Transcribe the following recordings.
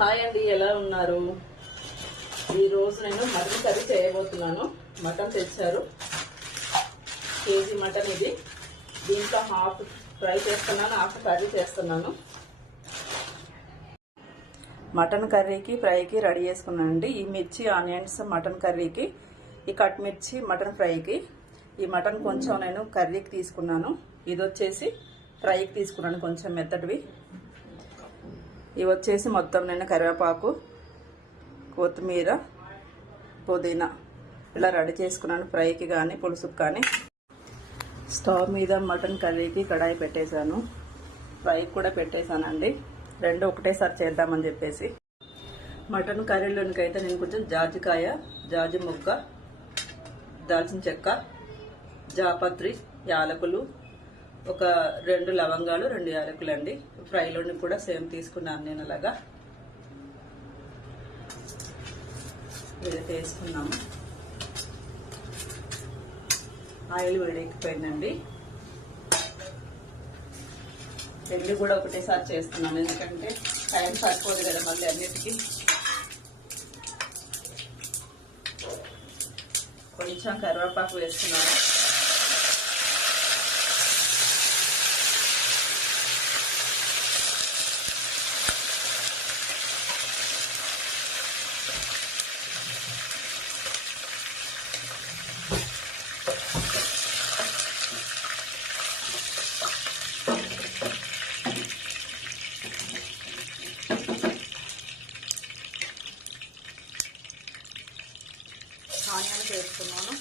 Hi అండి, ఎలా ఉన్నారు? ఈరోజు నేను మటన్ కర్రీ చేయబోతున్నాను. మటన్ తెచ్చారు, కేజీ మటన్ ఇది. దీంట్లో హాఫ్ ఫ్రై చేస్తున్నాను, హాఫ్ కర్రీ చేస్తున్నాను. మటన్ కర్రీకి ఫ్రైకి రెడీ చేసుకున్నాను అండి. ఈ మిర్చి ఆనియన్స్ మటన్ కర్రీకి, ఈ కట్ మిర్చి మటన్ ఫ్రైకి. ఈ మటన్ కొంచెం నేను కర్రీకి తీసుకున్నాను, ఇది వచ్చేసి ఫ్రైకి తీసుకున్నాను కొంచెం మెత్తటివి. ఇవి వచ్చేసి మొత్తం నేను కరివేపాకు, కొత్తిమీర, పుదీనా ఇలా రెడీ చేసుకున్నాను ఫ్రైకి కానీ పులుసుకి కానీ. స్టవ్ మీద మటన్ కర్రీకి కడాయి పెట్టేశాను, ఫ్రైకి కూడా పెట్టేశానండి. రెండు ఒకటేసారి చేద్దామని చెప్పేసి. మటన్ కర్రీలోనికైతే నేను కొంచెం జాజికాయ, జాజి ముక్క, దాల్చిన చెక్క, జాపత్రి, యాలకులు, ఒక 2 లవంగాలు, 2 యాలకులు అండి. ఫ్రైలోని కూడా సేమ్ తీసుకున్నాను నేను. అలాగా ఇదైతే వేసుకున్నాము. ఆయిల్ వేడెక్కిపోయిందండి. ఎల్లి కూడా ఒకటేసారి చేస్తున్నాను, ఎందుకంటే టైం సరిపోదు కదా మళ్ళీ అన్నిటికీ. కొంచెం కరివేపాకు వేస్తున్నాను. ఆనియన్స్ వేసుకున్నాను.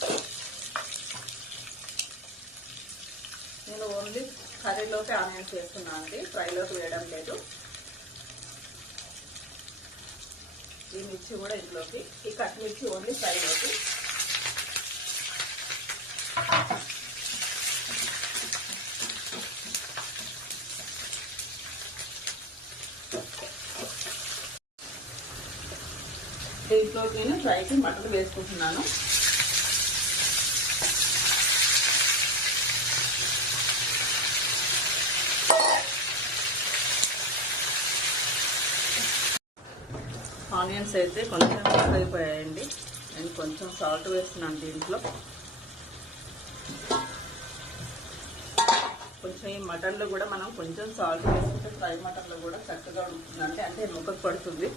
నేను ఓన్లీ కర్రీలోకి ఆనియన్స్ వేస్తున్నాను అండి, ఫ్రైలోకి వేయడం లేదు. ఈ మిర్చి కూడా ఇంట్లోకి, ఈ కట్ మిర్చి ఓన్లీ ఫ్రైలోకి. దీంట్లో నేను ఫ్రైకి మటన్ వేసుకుంటున్నాను. ఆనియన్స్ అయితే కొంచెం కుక్ అయిపోయాయండి. నేను కొంచెం సాల్ట్ వేస్తున్నాను దీంట్లో. కొంచెం ఈ మటన్లో కూడా మనం కొంచెం సాల్ట్ వేసుకుంటే ఫ్రై మటన్లో కూడా చక్కగా ఉంటుంది, అంటే ముక్కకు పడుతుంది.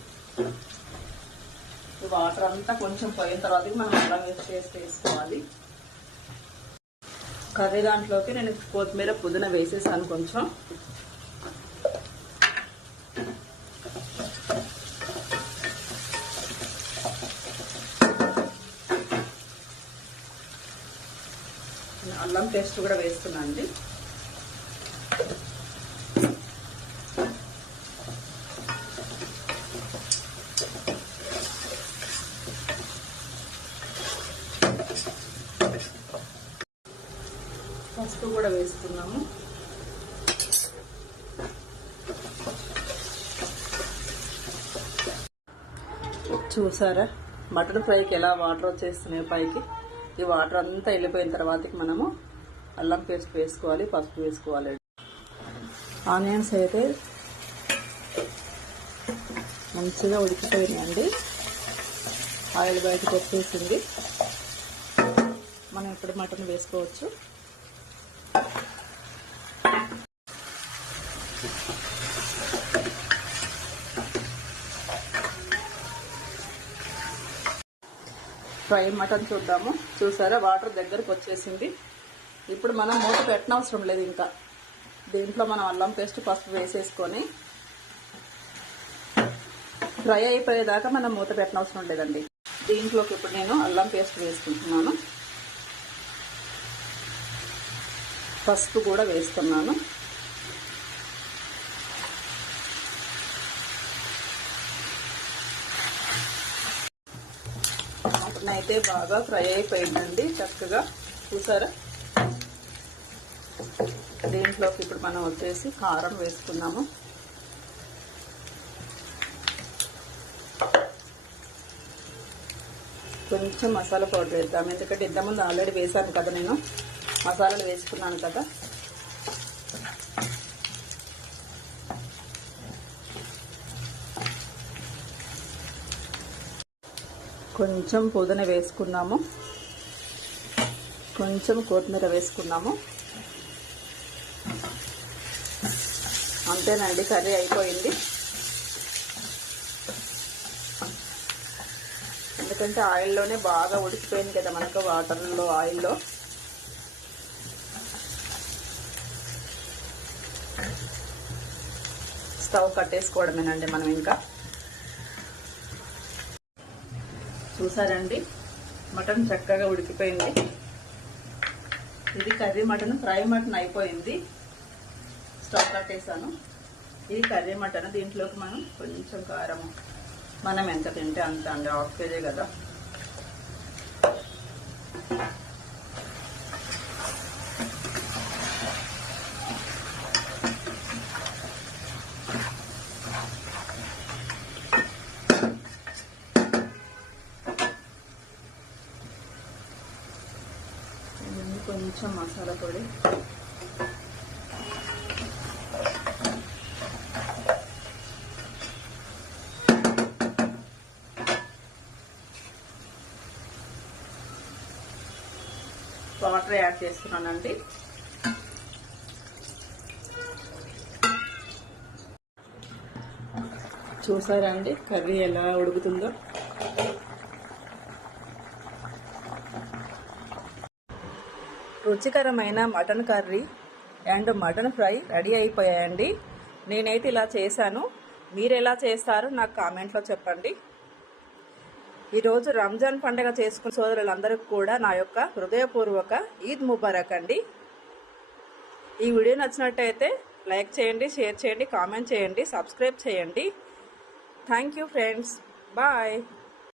వాటర్ అంతా కొంచెం పోయిన తర్వాత మనం అల్లం వేసుకోవాలి. కర్రీ దాంట్లోకి నేను కొత్తిమీర, పుదీనా వేసేసాను కొంచెం. అల్లం పేస్ట్ కూడా వేస్తున్నాను అండి. పసుపు కూడా వేసుకున్నాము. చూసారా మటన్ ఫ్రైకి ఎలా వాటర్ వచ్చేస్తున్నాయి పైకి. ఈ వాటర్ అంతా వెళ్ళిపోయిన తర్వాతకి మనము అల్లం పేస్ట్ వేసుకోవాలి, పసుపు వేసుకోవాలి. ఆనియన్స్ అయితే మంచిగా ఉడికిపోయిందండి, ఆయిల్ బయటకు వచ్చేసింది. మనం ఇప్పుడు మటన్ వేసుకోవచ్చు. ఫ్రై మటన్ చూద్దాము. చూసారా వాటర్ దగ్గరకు వచ్చేసింది. ఇప్పుడు మనం మూత పెట్టనవసరం లేదు. ఇంకా దీంట్లో మనం అల్లం పేస్ట్, పసుపు వేసేసుకొని ఫ్రై అయిపోయేదాకా మనం మూత పెట్టనవసరం లేదండి. దీంట్లోకి ఇప్పుడు నేను అల్లం పేస్ట్ వేసుకుంటున్నాను, పసుపు కూడా వేస్తున్నాను. మటన్ అయితే బాగా ఫ్రై అయిపోయిందండి చక్కగా. చూసారా దీంట్లోకి ఇప్పుడు మనం వచ్చేసి కారం వేసుకున్నాము. కొంచెం మసాలా పౌడర్ వేద్దాం, ఎందుకంటే ఇంతకుముందు ఆల్రెడీ వేసాను కదా, నేను మసాలాలు వేసుకున్నాను కదా. కొంచెం పుదీనా వేసుకున్నాము, కొంచెం కొత్తిమీర వేసుకున్నాము. అంతేనండి, కర్రీ అయిపోయింది. ఎందుకంటే ఆయిల్లోనే బాగా ఉడికిపోయింది కదా మనకు, వాటర్లో ఆయిల్లో. స్టవ్ కట్టేసుకోవడమేనండి మనం. ఇంకా చూసారండి, మటన్ చక్కగా ఉడికిపోయింది. ఇది కర్రీ మటన్, ఫ్రై మటన్ అయిపోయింది. స్టవ్ కట్టేసాను. ఇది కర్రీ మటన్. దీంట్లోకి మనం కొంచెం కారం, మనం ఎంత తింటే అంత అండి, 1/2 kg కదా. కొంచెం మసాలా పొడి, వాటర్ యాడ్ చేస్తున్నానండి. చూసారండి కర్రీ ఎలా ఉడుకుతుందో. రుచికరమైన mutton curry and mutton fry ready అయిపోయాయండి. నేనైతే ఇలా చేశాను. మీరు ఎలా చేస్తారో నాకు కామెంట్లో చెప్పండి. ఈరోజు రంజాన్ పండుగ చేసుకున్న సోదరులందరికీ కూడా నా యొక్క హృదయపూర్వక ఈద్ ముబారక్ అండి. ఈ వీడియో నచ్చినట్టయితే లైక్ చేయండి, షేర్ చేయండి, కామెంట్ చేయండి, సబ్స్క్రైబ్ చేయండి. Thank you friends. బాయ్.